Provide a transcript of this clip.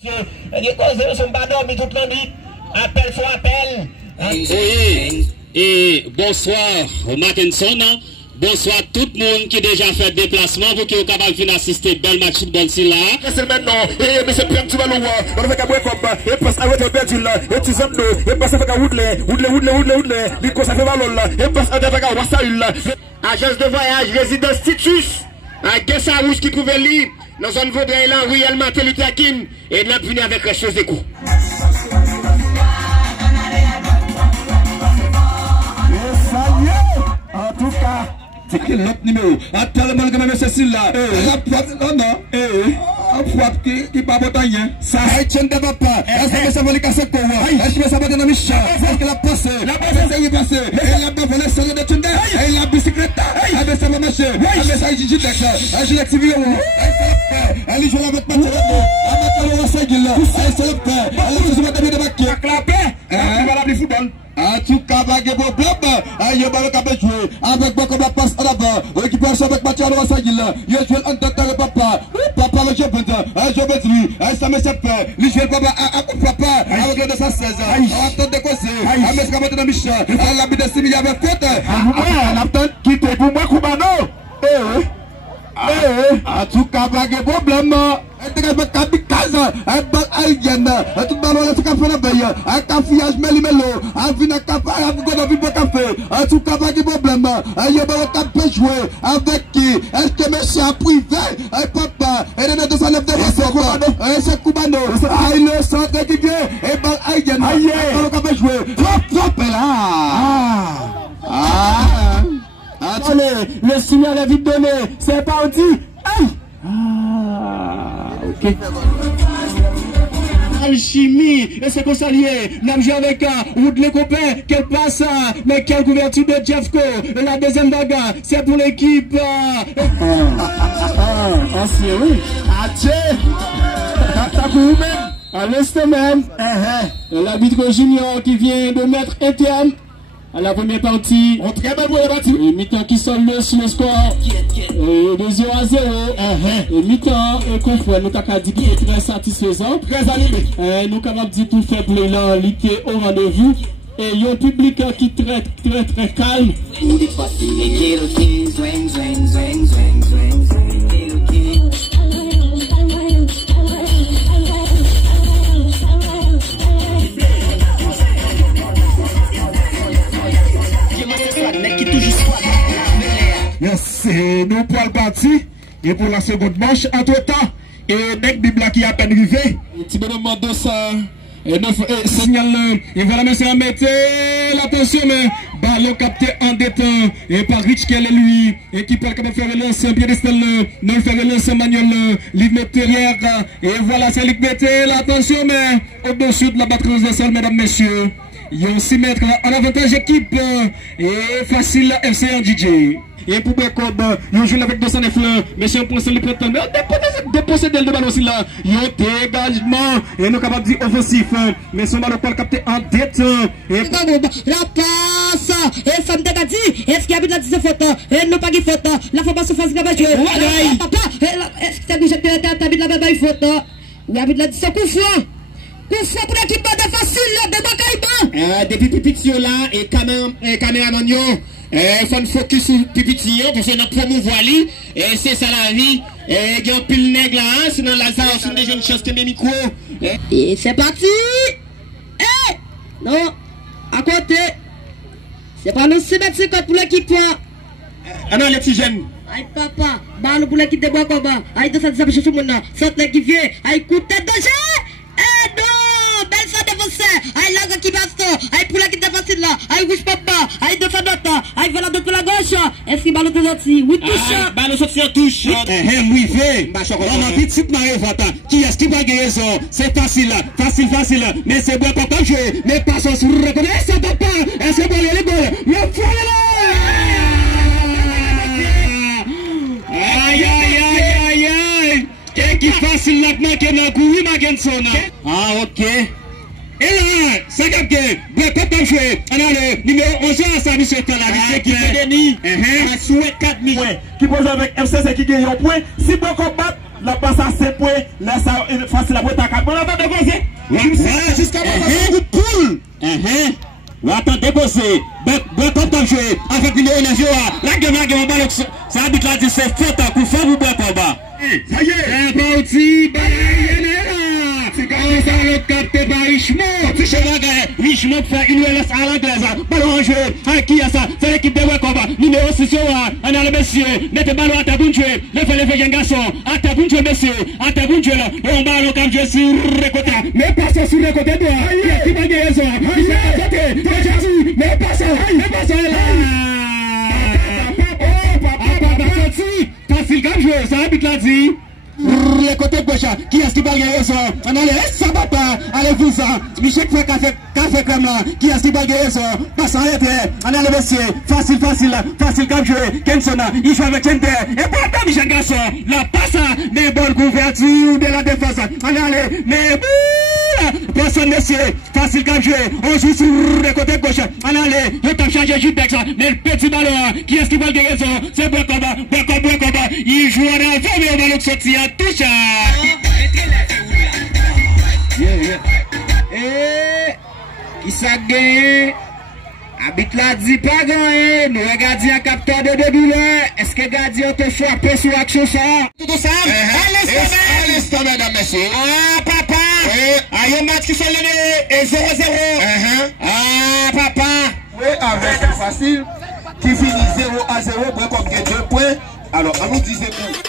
Les causes ne sont pas dormis toute la nuit. Appel sur appel. Oui, et bonsoir Mackinson. Bonsoir tout le monde qui a déjà fait déplacement pour qui est capable de assister bel match de football là. C'est maintenant, et monsieur Pierre Tibalo, on va faire un combat, et passe avec le Belgique là, et tu sais, et passe avec un Woodley, les causes à faire là, et passe avec un Wassail là. Agence de voyage, résidence Titus, à Guessarouche qui pouvait lire, dans une Vaudreuil là, réellement Telutakin, et de la punir avec les choses des coups. En tout cas, c'est quel autre numéro? Attends, le monde comme Cécile là. Qui pas bataille. Ça tient de papa. Est-ce que ça va les casser quoi? Est-ce que ça va dans Michel? Est-ce que la passe? La passe est passée. Elle a pas volé ça de Tunda. Elle a bicyclette. Elle ça va marcher. Elle ça Gigi Tex. Elle joue activé. Elle joue avec Mathieu. Amateur au Sagil là. Elle se lève. Elle se met de bac. Clapé. Elle va la football. En tout cas, pas de problème. Il y a pas de jouer avec moi comme la passe en avant. Récupération avec Mathieu Alouassagil. Il y a joué en tant que papa. Papa, le chef, je vais lui. Ça me fait peur. Il joue papa papa avec le 216. On attend de quoi c'est. On met ce qu'on va dans Michel. On habite de Simi avec côte. On attend quitter pour moi, Koubano. En tout cas, pas de problème. Tout le monde en tout cas, pas de problème. Il y a un jouer avec qui? Est-ce que monsieur a privé? Papa, et le 209 de c'est Koubano. Le centre qui vient. Et ben, il jouer. Trop là. Attendez, le signal est vite donné. C'est parti. Ok. Alchimie, et c'est qu'on s'allie. N'a joué avec Wood les copains. Quel passe, mais quelle couverture de Jeffco. Et la deuxième bagarre, c'est pour l'équipe. Ancien, oui. T'as pour vous-même. À l'instant même. L'arbitre junior qui vient de mettre un terme à la première partie. On très bien pour la partie. Et mi-temps qui sonne sur le score. De 0 à 0. Et mi-temps, confrère, nous avons dit qu'il est très satisfaisant. Très animé. Nous avons dit tout faible là, il était au rendez-vous. Et il y a un public qui est très calme. Merci, nous pour le parti et pour la seconde manche entre temps et Nek Bibla qui a à peine arrivé. Petit bonhomme de ça et signal et voilà monsieur Amete l'attention mais ballon capté en détente et par Rich Kell et lui et qui peut faire relance piédestal non faire relance Manuel Ligue Métérière et voilà c'est Ligue Métérière l'attention mais au-dessus de la batterie transversale mesdames messieurs il y a 6 mètres en avantage équipe et facile FC en DJ. Et pour Bekob, ils jouent avec 209 là, mais si on pense le printemps, mais on déposé le ballon aussi là, ils ont dégagement, et nous capables de dire offensif, mais son ballon pour le capter en tête. La passe, et femme de dit, est-ce qu'il y a bien dit cette faute, et non pas de faute, la formation face de la jouer. Papa, est-ce que tu as mis la balle faute, il y a bien dit ce coup franc. Coup franc pour l'équipe de facile, de Bakaïba. Depuis Pipitio là, et caméraman il faut focus sur Pipitio parce qu'on a promouvoir lui et c'est ça la vie et il y a un pile nègre là sinon Lazare sont des jeunes choses que mes micros et c'est parti non à côté c'est pas nous 50 pour l'équipe ah non les petits jeunes aïe papa balle pour l'équipe de Bois-Combat aïe de ça tout le monde saute l'équipe vient aïe coup de tête de jeu non belle ça défoncé aïe là qui passe aïe pour l'équipe de facile là aïe rouge papa aïe de sa note aïe vers la droite pour la gauche est-ce qu'il ballon de sorti oui touche ballon sorti en touche oui fait on a petite marée qui est-ce qui va gagner ça c'est facile mais c'est bon papa jouer mais pas sans reconnaître ça papa est-ce que les balles le fou aïe et qui facile là que n'a couru Mackinson ok. Et là, c'est quelqu'un, papa jouer, alors le numéro 11 à sa mission dans la vie, qui fait Denis, à souhait 4 millions, qui pose avec FCC qui gagne un point, si bon combat, la passe à 5 points, là ça facile à boîte à 4 points. On attend de causer. Jusqu'à maintenant, coup de poule. On attend de causer. Bon, comme jouer avec une énergie. La gamme, ça habite là, c'est faute pour faire vous boire combat. Ça y est. C'est parti, c'est comme ça le capté par Richemont. Tu sais, Richemont fait une LS à l'anglaise. Ballon en jeu. Qui a ça? C'est l'équipe de Wekoba. Numéro 6, on a le monsieur. Mettez ballon à ta bonne jeu. Le fait le jeune garçon. À ta bonne jeu, monsieur. À ta bonne jeu là. Et on ballon comme je suis sur le côté. Mais passez sur le côté de toi. Qui va gagner ça? Mais passez là. Facile comme jouer, ça habite là dit. Le côté gauche, qui est-ce qui va gagner ça? On a les ça va pas, allez vous ça. Michel fait café comme là, qui est-ce qui va gagner ça? Passe en retrait, on a le monsieur, facile comme jouer. Kensona, il joue avec Chente. Et pourtant, Michel Garçon, la passe, mais bonne couverture de la défense. On a les, mais personne monsieur, facile comme jouer. On joue sur le côté gauche, on a les, le temps chargé Jutex, mais le petit ballon, qui est-ce qui va gagner ça? C'est bon combat. Il joue en avant, mais on va le sortir à touche. Qui ça gagne? Habite là, dit pas gagné. Nous regardons un capteur de début là. Est-ce que gardien te frappé sur l'action ça? Tout ça? Allez, mesdames, messieurs. Ah, papa. Il y a un match qui s'est levé 0-0. Ah, papa. Oui, avec facile. Qui finit 0-0, comme 2 points. Alors, on nous disait tout.